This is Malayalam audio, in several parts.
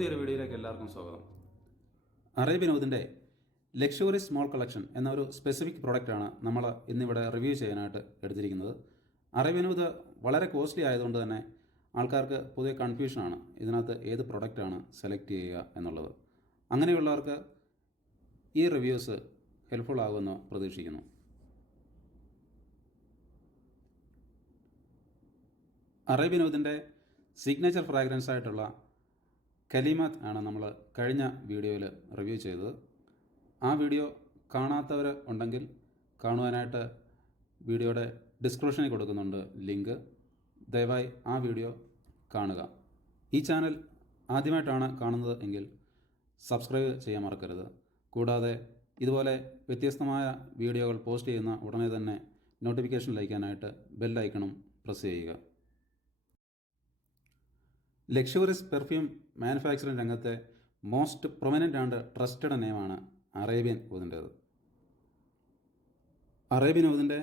പുതിയൊരു വീഡിയോയിലേക്ക് എല്ലാവർക്കും സ്വാഗതം. അറേബ്യൻ ഔദിൻ്റെ ലക്ഷറി സ്മോൾ കളക്ഷൻ എന്ന ഒരു സ്പെസിഫിക് പ്രോഡക്റ്റാണ് നമ്മൾ ഇന്നിവിടെ റിവ്യൂ ചെയ്യാനായിട്ട് എടുത്തിരിക്കുന്നത്. അറേബ്യൻ ഔദ് വളരെ കോസ്റ്റ്ലി ആയതുകൊണ്ട് തന്നെ ആൾക്കാർക്ക് പുതിയ കൺഫ്യൂഷനാണ് ഇതിനകത്ത് ഏത് പ്രൊഡക്റ്റാണ് സെലക്ട് ചെയ്യുക എന്നുള്ളത്. അങ്ങനെയുള്ളവർക്ക് ഈ റിവ്യൂസ് ഹെൽപ്ഫുൾ ആകുമെന്ന് പ്രതീക്ഷിക്കുന്നു. അറേബ്യൻ ഔദിൻ്റെ സിഗ്നേച്ചർ ഫ്രാഗ്രൻസ് ആയിട്ടുള്ള കലിമാത്ത് ആണ് നമ്മൾ കഴിഞ്ഞ വീഡിയോയിൽ റിവ്യൂ ചെയ്തത്. ആ വീഡിയോ കാണാത്തവർ ഉണ്ടെങ്കിൽ കാണുവാനായിട്ട് വീഡിയോയുടെ ഡിസ്ക്രിപ്ഷനിൽ കൊടുക്കുന്നുണ്ട് ലിങ്ക്. ദയവായി ആ വീഡിയോ കാണുക. ഈ ചാനൽ ആദ്യമായിട്ടാണ് കാണുന്നത് എങ്കിൽ സബ്സ്ക്രൈബ് ചെയ്യാൻ മറക്കരുത്. കൂടാതെ ഇതുപോലെ വ്യത്യസ്തമായ വീഡിയോകൾ പോസ്റ്റ് ചെയ്യുന്ന ഉടനെ തന്നെ നോട്ടിഫിക്കേഷൻ ലഭിക്കാനായിട്ട് ബെൽ ഐക്കണും പ്രസ് ചെയ്യുക. ലക്ഷറീസ് പെർഫ്യൂം മാനുഫാക്ചറിംഗ് രംഗത്തെ മോസ്റ്റ് പ്രൊമിനൻ്റ് ആൻഡ് ട്രസ്റ്റഡ് നെയിമാണ് അറേബ്യൻ ഔദിൻ്റേത്. അറേബ്യൻ ഔദിൻ്റെ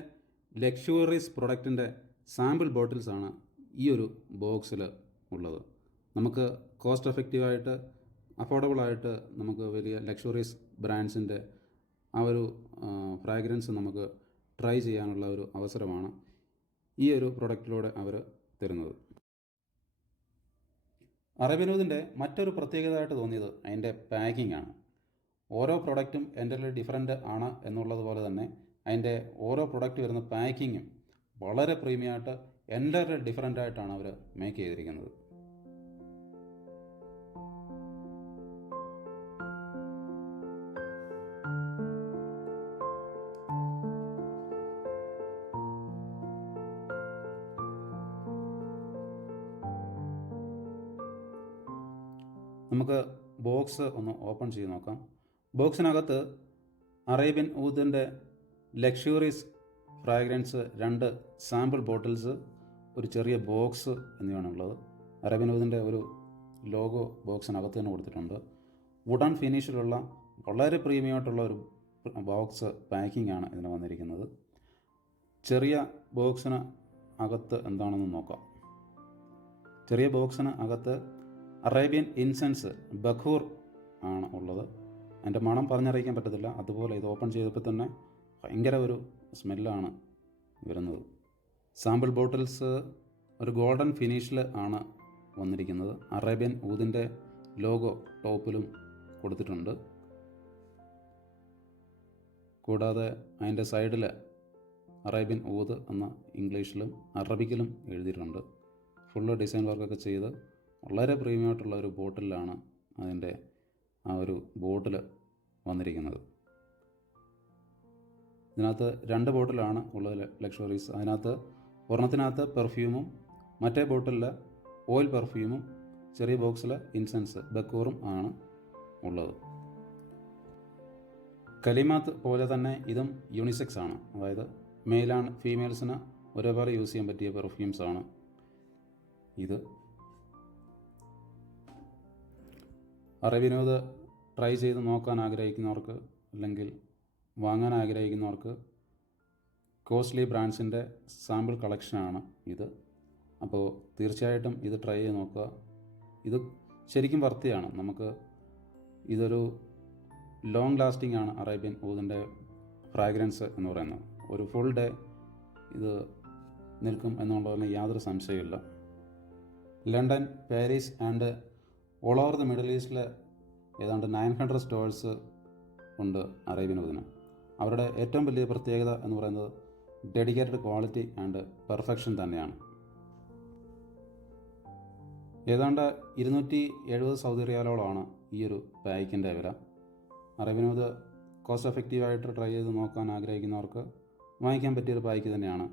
ലക്ഷറീസ് പ്രൊഡക്റ്റിൻ്റെ സാമ്പിൾ ബോട്ടിൽസാണ് ഈ ഒരു ബോക്സിൽ ഉള്ളത്. നമുക്ക് കോസ്റ്റ് എഫക്റ്റീവായിട്ട് അഫോർഡബിളായിട്ട് നമുക്ക് വലിയ ലക്ഷറീസ് ബ്രാൻഡ്സിൻ്റെ ആ ഒരു ഫ്രാഗ്രൻസ് നമുക്ക് ട്രൈ ചെയ്യാനുള്ള ഒരു അവസരമാണ് ഈ ഒരു പ്രൊഡക്റ്റിലൂടെ അവർ തരുന്നത്. അറേബ്യൻ ഔദിൻ്റെ മറ്റൊരു പ്രത്യേകതയായിട്ട് തോന്നിയത് അതിൻ്റെ പാക്കിംഗ് ആണ്. ഓരോ പ്രൊഡക്റ്റും എൻ്റെ ഡിഫറൻറ്റ് ആണ് എന്നുള്ളതുപോലെ തന്നെ അതിൻ്റെ ഓരോ പ്രൊഡക്റ്റ് വരുന്ന പാക്കിങ്ങും വളരെ പ്രീമിയമായിട്ട് എൻ്റെ ഡിഫറൻ്റ് ആയിട്ടാണ് അവർ മേക്ക് ചെയ്തിരിക്കുന്നത്. നമുക്ക് ബോക്സ് ഒന്ന് ഓപ്പൺ ചെയ്ത് നോക്കാം. ബോക്സിനകത്ത് അറേബ്യൻ ഔദിൻ്റെ ലക്ഷറീസ് ഫ്രാഗ്രൻസ് 2 സാമ്പിൾ ബോട്ടിൽസ്, ഒരു ചെറിയ ബോക്സ് എന്നിവയാണ് ഉള്ളത്. അറേബ്യൻ ഔദിൻ്റെ ഒരു ലോഗോ ബോക്സിനകത്ത് തന്നെ കൊടുത്തിട്ടുണ്ട്. വുഡൻ ഫിനിഷിലുള്ള വളരെ പ്രീമിയമായിട്ടുള്ള ഒരു ബോക്സ് പാക്കിംഗ് ആണ് ഇതിന് വന്നിരിക്കുന്നത്. ചെറിയ ബോക്സിന് അകത്ത് എന്താണെന്ന് നോക്കാം. ചെറിയ ബോക്സിന് അകത്ത് അറേബ്യൻ ഇൻസെൻസ് ബഖൂർ ആണ് ഉള്ളത്. അതിൻ്റെ മണം പറഞ്ഞറിയിക്കാൻ പറ്റത്തില്ല. അതുപോലെ ഇത് ഓപ്പൺ ചെയ്തപ്പോൾ തന്നെ ഭയങ്കര ഒരു സ്മെല്ലാണ് വരുന്നത്. സാമ്പിൾ ബോട്ടിൽസ് ഒരു ഗോൾഡൻ ഫിനിഷിൽ ആണ് വന്നിരിക്കുന്നത്. അറേബ്യൻ ഔദിൻ്റെ ലോഗോ ടോപ്പിലും കൊടുത്തിട്ടുണ്ട്. കൂടാതെ അതിൻ്റെ സൈഡിൽ അറേബ്യൻ ഔദ് എന്ന ഇംഗ്ലീഷിലും അറബിക്കിലും എഴുതിയിട്ടുണ്ട്. ഫുള്ള് ഡിസൈൻ വർക്കൊക്കെ ചെയ്ത് വളരെ പ്രീമിയമായിട്ടുള്ള ഒരു ബോട്ടിലാണ് അതിൻ്റെ ആ ഒരു ബോട്ടിൽ വന്നിരിക്കുന്നത്. ഇതിനകത്ത് 2 ബോട്ടിലാണ് ഉള്ളത് ലക്ഷറീസ്. അതിനകത്ത് ഒരെണ്ണത്തിനകത്ത് പെർഫ്യൂമും മറ്റേ ബോട്ടിലിൽ ഓയിൽ പെർഫ്യൂമും ചെറിയ ബോക്സിൽ ഇൻസെൻസ് ബക്കൂറും ആണ് ഉള്ളത്. കലിമാത്ത് പോലെ തന്നെ ഇതും യൂണിസെക്സ് ആണ്. അതായത് മെയിൽ ആൻഡ് ഫീമെയിൽസിന് ഒരേപോലെ യൂസ് ചെയ്യാൻ പറ്റിയ പെർഫ്യൂംസ് ആണ് ഇത്. അറേബ്യൻ ഔദ് ട്രൈ ചെയ്ത് നോക്കാൻ ആഗ്രഹിക്കുന്നവർക്ക് അല്ലെങ്കിൽ വാങ്ങാൻ ആഗ്രഹിക്കുന്നവർക്ക് കോസ്റ്റ്ലി ബ്രാൻഡ്സിൻ്റെ സാമ്പിൾ കളക്ഷനാണ് ഇത്. അപ്പോൾ തീർച്ചയായിട്ടും ഇത് ട്രൈ ചെയ്ത് നോക്കുക. ഇത് ശരിക്കും വർത്തിയാണ്. നമുക്ക് ഇതൊരു ലോങ് ലാസ്റ്റിംഗ് ആണ് അറേബ്യൻ ഔദിൻ്റെ ഫ്രാഗ്രൻസ് എന്ന് പറയുന്നത്. ഒരു ഫുൾ ഡേ ഇത് നിൽക്കും എന്നുള്ളതിന് യാതൊരു സംശയമില്ല. London, Paris and all over the middle ഈസ്റ്റിൽ ഏതാണ്ട് 900 സ്റ്റോഴ്സ് ഉണ്ട് അറേബ്യൻ ഔദിന്. അവരുടെ ഏറ്റവും വലിയ പ്രത്യേകത എന്ന് പറയുന്നത് ഡെഡിക്കേറ്റഡ് ക്വാളിറ്റി ആൻഡ് പെർഫെക്ഷൻ തന്നെയാണ്. ഏതാണ്ട് 270 സൗദി റിയാലോളമാണ് ഈ ഒരു പാക്കിൻ്റെ വില. അറേബ്യൻ ഔദ് കോസ്റ്റ് എഫക്റ്റീവായിട്ട് ട്രൈ ചെയ്ത് നോക്കാൻ ആഗ്രഹിക്കുന്നവർക്ക് വാങ്ങിക്കാൻ പറ്റിയൊരു പായ്ക്ക് തന്നെയാണ്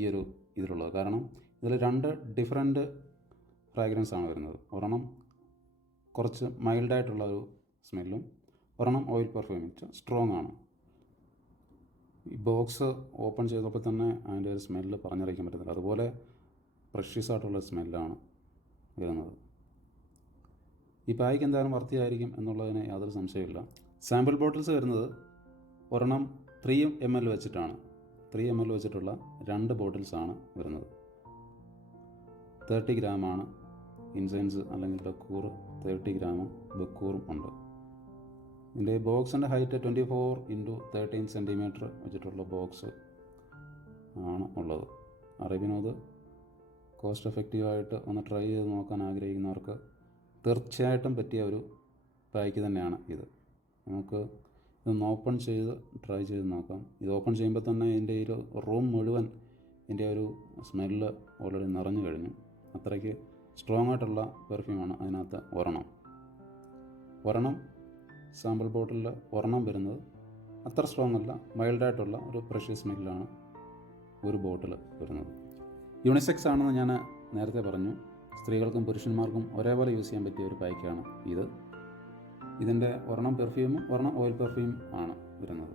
ഈ ഒരു ഇതിലുള്ളത്. കാരണം ഇതിൽ 2 ഡിഫറൻറ്റ് ഫ്രാഗ്രൻസ് ആണ് വരുന്നത്. ഒരെണ്ണം കുറച്ച് മൈൽഡായിട്ടുള്ള ഒരു സ്മെല്ലും ഒരെണ്ണം ഓയിൽ പെർഫ്യൂം സ്ട്രോങ് ആണ്. ഈ ബോക്സ് ഓപ്പൺ ചെയ്തപ്പോൾ തന്നെ അതിൻ്റെ ഒരു സ്മെല്ല് പറഞ്ഞറിയിക്കാൻ പറ്റത്തില്ല. അതുപോലെ പ്രഷ്യസ് ആയിട്ടുള്ള സ്മെല്ലാണ് വരുന്നത്. ഈ പായ്ക്ക് എന്തായാലും വർത്തിയായിരിക്കും എന്നുള്ളതിന് യാതൊരു സംശയമില്ല. സാമ്പിൾ ബോട്ടിൽസ് വരുന്നത് ഒരെണ്ണം 3 ml വെച്ചിട്ടാണ്. 3 ml വെച്ചിട്ടുള്ള 2 ബോട്ടിൽസാണ് വരുന്നത്. 30 ഗ്രാമാണ് ഇൻസെൻസ് അല്ലെങ്കിൽ ബക്കൂർ 30 ഗ്രാം ബക്കൂറും ഉണ്ട്. ഇതിൻ്റെ ബോക്സിൻ്റെ ഹൈറ്റ് 24x13 സെൻറ്റിമീറ്റർ വെച്ചിട്ടുള്ള ബോക്സ് ആണ് ഉള്ളത്. അറേബ്യൻ ഔദ് കോസ്റ്റ് എഫക്റ്റീവായിട്ട് ഒന്ന് ട്രൈ ചെയ്ത് നോക്കാൻ ആഗ്രഹിക്കുന്നവർക്ക് തീർച്ചയായിട്ടും പറ്റിയ ഒരു പാക്ക് തന്നെയാണ് ഇത്. നമുക്ക് ഇതൊന്ന് ഓപ്പൺ ചെയ്ത് ട്രൈ ചെയ്ത് നോക്കാം. ഇത് ഓപ്പൺ ചെയ്യുമ്പോൾ തന്നെ ഇതിൻ്റെ ഒരു റൂം മുഴുവൻ ഇതിൻ്റെ ഒരു സ്മെല്ല് ഓൾറെഡി നിറഞ്ഞു കഴിഞ്ഞു. അത്രയ്ക്ക് സ്ട്രോങ് ആയിട്ടുള്ള പെർഫ്യൂമാണ് അതിനകത്ത് ഒരെണ്ണം സാമ്പിൾ ബോട്ടിലിൽ ഒരെണ്ണം വരുന്നത് അത്ര സ്ട്രോങ് അല്ല, മൈൽഡായിട്ടുള്ള ഒരു പ്രഷ്യസ് സ്മെല്ലാണ് ഒരു ബോട്ടിൽ വരുന്നത്. യൂണിസെക്സ് ആണെന്ന് ഞാൻ നേരത്തെ പറഞ്ഞു. സ്ത്രീകൾക്കും പുരുഷന്മാർക്കും ഒരേപോലെ യൂസ് ചെയ്യാൻ പറ്റിയ ഒരു പാക്കാണ് ഇത്. ഇതിൻ്റെ ഒരെണ്ണം പെർഫ്യൂമും ഒരെണ്ണം ഓയിൽ പെർഫ്യൂം ആണ് വരുന്നത്.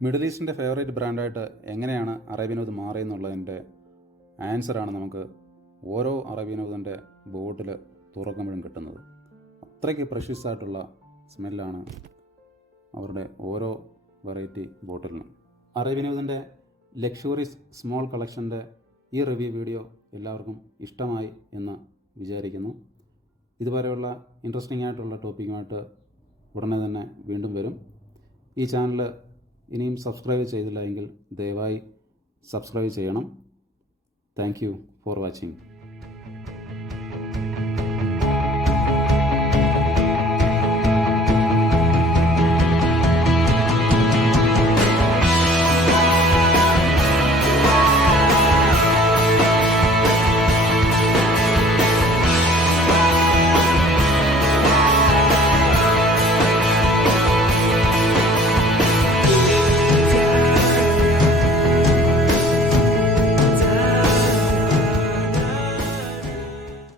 മിഡിൽ ഈസ്റ്റിൻ്റെ ഫേവറേറ്റ് ബ്രാൻഡായിട്ട് എങ്ങനെയാണ് അറേബ്യൻ ഔദ് മാറിയെന്നുള്ളതിൻ്റെ ആൻസറാണ് നമുക്ക് ഓരോ അറേബ്യൻ ഔദിൻ്റെ ബോട്ടിൽ തുറക്കുമ്പോഴും കിട്ടുന്നത്. അത്രയ്ക്ക് പ്രഷ്യസ് ആയിട്ടുള്ള സ്മെല്ലാണ് അവരുടെ ഓരോ വെറൈറ്റി ബോട്ടിലിനും. അറേബ്യൻ ഔദിൻ്റെ ലക്ഷറീസ് സ്മോൾ കളക്ഷൻ്റെ ഈ റിവ്യൂ വീഡിയോ എല്ലാവർക്കും ഇഷ്ടമായി എന്ന് വിചാരിക്കുന്നു. ഇതുപോലെയുള്ള ഇൻട്രസ്റ്റിംഗ് ആയിട്ടുള്ള ടോപ്പിക്കുമായിട്ട് ഉടനെ തന്നെ വീണ്ടും വരും. ഈ ചാനൽ ഇനിയും സബ്സ്ക്രൈബ് ചെയ്തില്ല എങ്കിൽ ദയവായി സബ്സ്ക്രൈബ് ചെയ്യണം. Thank you for watching.